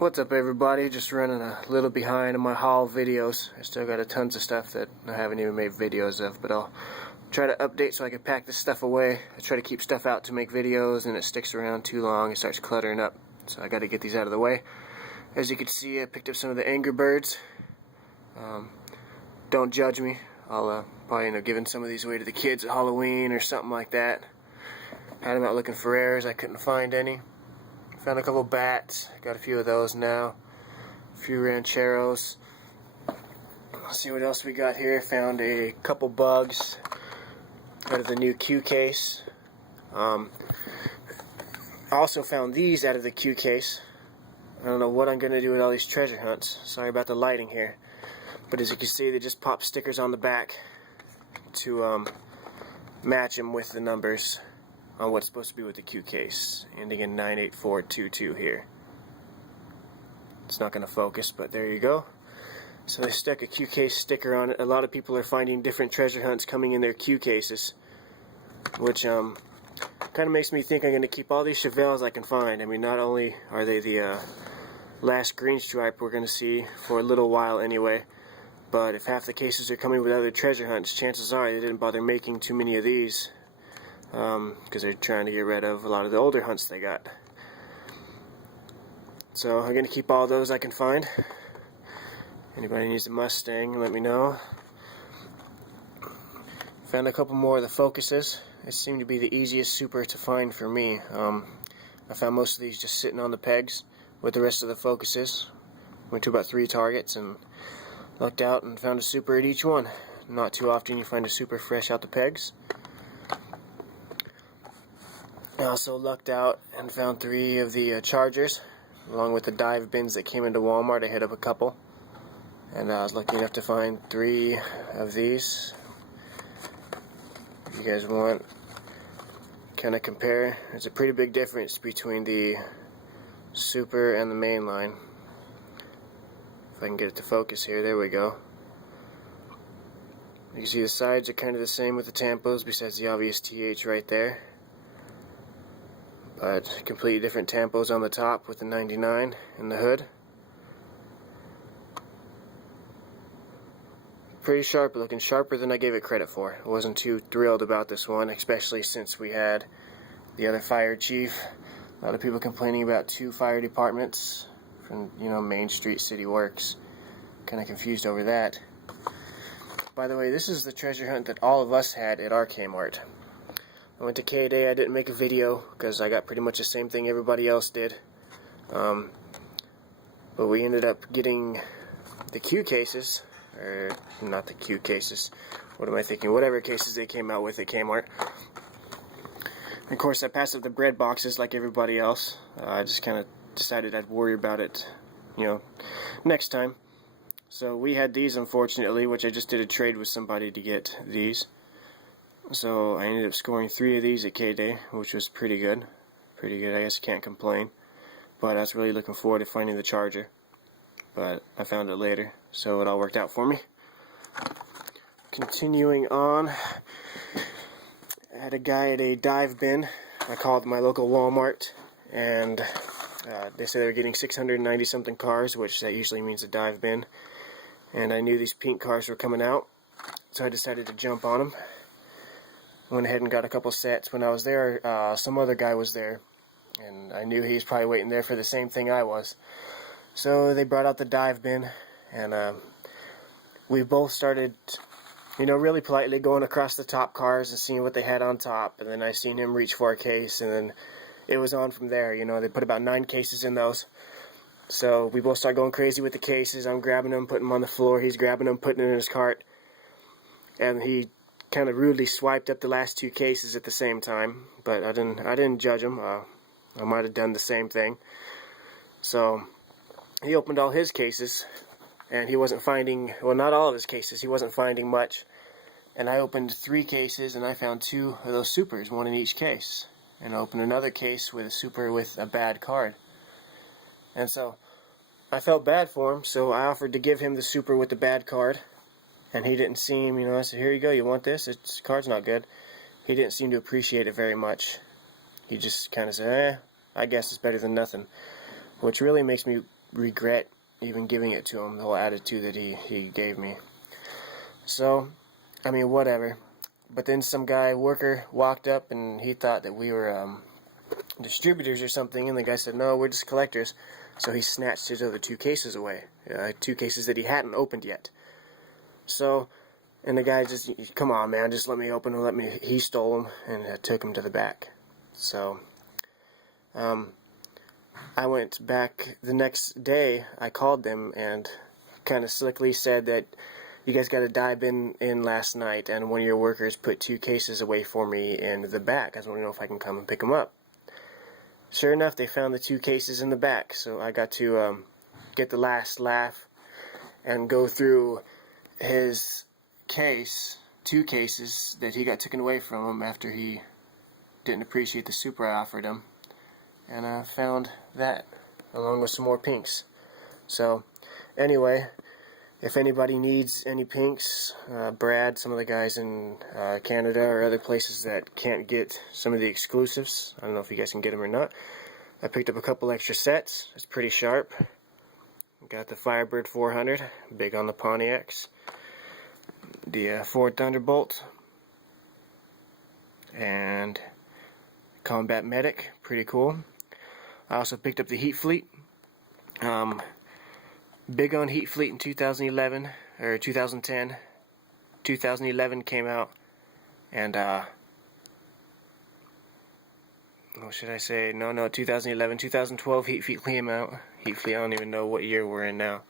What's up, everybody? Just running a little behind on my haul videos. I still got a tons of stuff that I haven't even made videos of, but I'll try to update so I can pack this stuff away. I try to keep stuff out to make videos, and it sticks around too long, it starts cluttering up. So I got to get these out of the way. As you can see, I picked up some of the Angry Birds. Don't judge me. I'll probably end up giving some of these away to the kids at Halloween or something like that. Had them out looking for rares. I couldn't find any. Found a couple bats, got a few of those now, a few rancheros. Let's see what else we got here. Found a couple bugs out of the new Q case. I also found these out of the Q case. I don't know what I'm going to do with all these treasure hunts. Sorry about the lighting here. But as you can see, they just pop stickers on the back to match them with the numbers on what's supposed to be with the Q case, ending in 98422 here. It's not going to focus, but there you go. So they stuck a Q case sticker on it. A lot of people are finding different treasure hunts coming in their Q cases, which kind of makes me think I'm going to keep all these Chevelles I can find. I mean, not only are they the last green stripe we're going to see for a little while anyway, but if half the cases are coming with other treasure hunts, chances are they didn't bother making too many of these. Because they're trying to get rid of a lot of the older hunts they got. So I'm going to keep all those I can find. Anybody needs a Mustang, let me know. Found a couple more of the Focuses. It seemed to be the easiest super to find for me. I found most of these just sitting on the pegs with the rest of the Focuses. Went to about 3 targets and lucked out and found a super at each one. Not too often you find a super fresh out the pegs. I also lucked out and found 3 of the Chargers, along with the dive bins that came into Walmart. I hit up a couple, and I was lucky enough to find 3 of these. If you guys want, kind of compare. There's a pretty big difference between the Super and the mainline. If I can get it to focus here, there we go. You can see the sides are kind of the same with the tampos, besides the obvious TH right there. But completely different tampos on the top with the 99 in the hood. Pretty sharp looking, sharper than I gave it credit for. I wasn't too thrilled about this one, especially since we had the other fire chief. A lot of people complaining about 2 fire departments from, Main Street City Works. Kind of confused over that. By the way, this is the treasure hunt that all of us had at our Kmart. I went to K-Day. I didn't make a video because I got pretty much the same thing everybody else did. But we ended up getting the Q cases, or not the Q cases. What am I thinking? Whatever cases they came out with at Kmart. And of course, I passed up the bread boxes like everybody else. I just kind of decided I'd worry about it, next time. So we had these, unfortunately, which I just did a trade with somebody to get these. So I ended up scoring 3 of these at K-Day, which was pretty good. Pretty good, I guess, can't complain. But I was really looking forward to finding the Charger. But I found it later, so it all worked out for me. Continuing on, I had a guy at a dive bin. I called my local Walmart, and they said they were getting 690 something cars, which that usually means a dive bin. And I knew these pink cars were coming out, so I decided to jump on them. Went ahead and got a couple sets. When I was there, some other guy was there, and I knew he was probably waiting there for the same thing I was. So they brought out the dive bin, and we both started, really politely going across the top cars and seeing what they had on top. And then I seen him reach for a case, and then it was on from there. They put about 9 cases in those. So we both started going crazy with the cases. I'm grabbing them, putting them on the floor. He's grabbing them, putting them in his cart, and he kind of rudely swiped up the last 2 cases at the same time, but I didn't judge him. I might have done the same thing. So he opened all his cases, and he wasn't finding, well, not all of his cases, he wasn't finding much. And I opened 3 cases, and I found 2 of those supers, 1 in each case. And I opened another case with a super with a bad card. And so I felt bad for him, so I offered to give him the super with the bad card. And he didn't seem, I said, here you go, you want this? Its card's not good. He didn't seem to appreciate it very much. He just kind of said, I guess it's better than nothing. Which really makes me regret even giving it to him, the whole attitude that he gave me. So, I mean, whatever. But then some worker walked up, and he thought that we were distributors or something, and the guy said, no, we're just collectors. So he snatched his other 2 cases away, 2 cases that he hadn't opened yet. So, and the guy just, come on, man, just let me open them. He stole them and took them to the back. So, I went back the next day. I called them and kind of slickly said that you guys got a dive in last night, and one of your workers put 2 cases away for me in the back. I just want to know if I can come and pick them up. Sure enough, they found the 2 cases in the back, so I got to get the last laugh and go through his case, 2 cases that he got taken away from him after he didn't appreciate the super I offered him, and I found that along with some more pinks. So anyway, if anybody needs any pinks, Brad, some of the guys in Canada or other places that can't get some of the exclusives, I don't know if you guys can get them or not. I picked up a couple extra sets. It's pretty sharp. Got the Firebird 400, big on the Pontiacs. The Ford Thunderbolt. And Combat Medic, pretty cool. I also picked up the Heat Fleet. Big on Heat Fleet in 2011 or 2010. 2011 came out, and what should I say? No, 2011, 2012 Heat Fleet came out. Heat Fleet, I don't even know what year we're in now.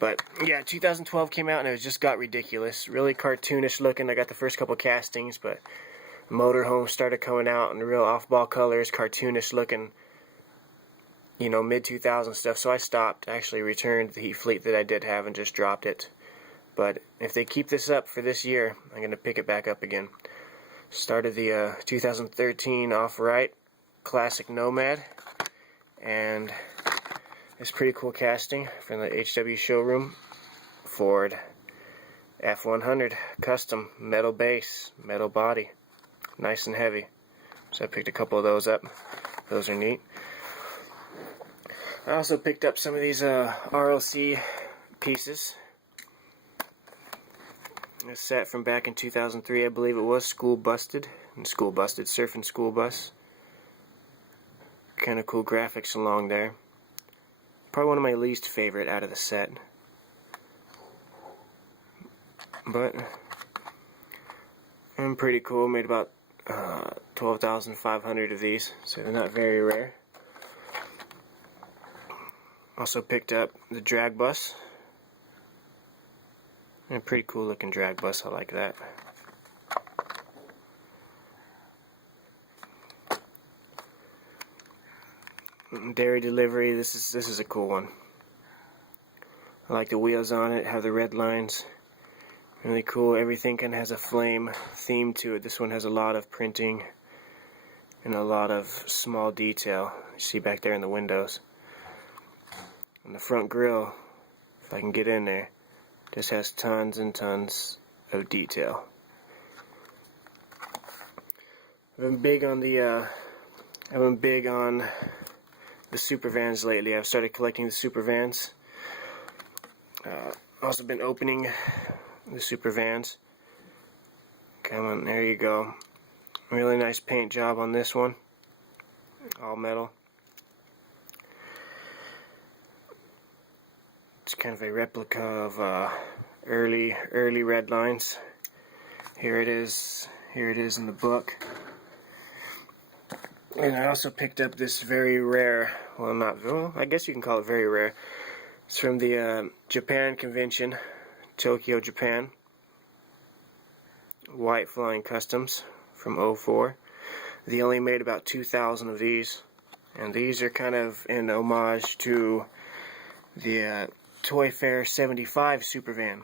But yeah, 2012 came out, and it just got ridiculous. Really cartoonish looking. I got the first couple castings, but motorhome started coming out in real off-ball colors, cartoonish looking. You know, mid-2000 stuff, so I stopped. I actually returned the Heat Fleet that I did have and just dropped it. But if they keep this up for this year, I'm going to pick it back up again. Started the 2013 Off-Right Classic Nomad, and it's pretty cool casting from the HW showroom. Ford F100 custom, metal base, metal body, nice and heavy. So I picked a couple of those up. Those are neat. I also picked up some of these RLC pieces. A set from back in 2003, I believe it was, School Busted, Surfing School Bus. Kind of cool graphics along there. Probably one of my least favorite out of the set. But, pretty cool. Made about 12,500 of these, so they're not very rare. Also picked up the drag bus. A pretty cool looking drag bus, I like that. Dairy delivery, this is a cool one. I like the wheels on it, have the red lines. Really cool. Everything kind of has a flame theme to it. This one has a lot of printing and a lot of small detail. You see back there in the windows. And the front grille, if I can get in there, just has tons and tons of detail. I've been big on the super vans lately. I've started collecting the super vans. Also been opening the super vans. Come on, there you go. Really nice paint job on this one. All metal. It's kind of a replica of early red lines. Here it is in the book. And I also picked up this very rare, I guess you can call it very rare. It's from the Japan convention, Tokyo, Japan. White Flying Customs from '04. They only made about 2,000 of these, and these are kind of in homage to the Toy Fair 75 Supervan.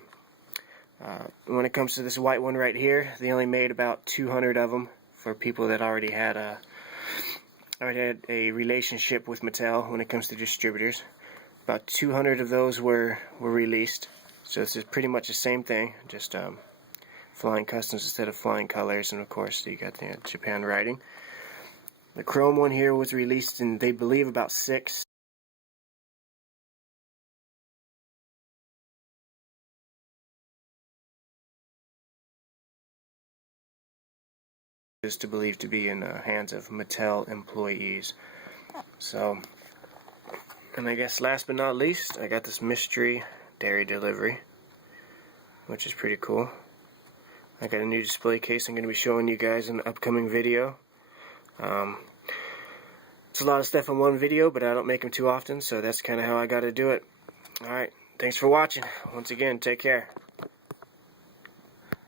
When it comes to this white one right here, they only made about 200 of them for people that already had a relationship with Mattel when it comes to distributors. About 200 of those were released. So this is pretty much the same thing, just Flying Customs instead of Flying Colors, and of course you got the Japan writing. The chrome one here was released in, they believe, about 6 is to believe to be in the hands of Mattel employees. So, and I guess last but not least, I got this mystery dairy delivery, which is pretty cool. I got a new display case I'm going to be showing you guys in the upcoming video. It's a lot of stuff in one video, but I don't make them too often, so that's kind of how I got to do it. Alright, thanks for watching. Once again, take care.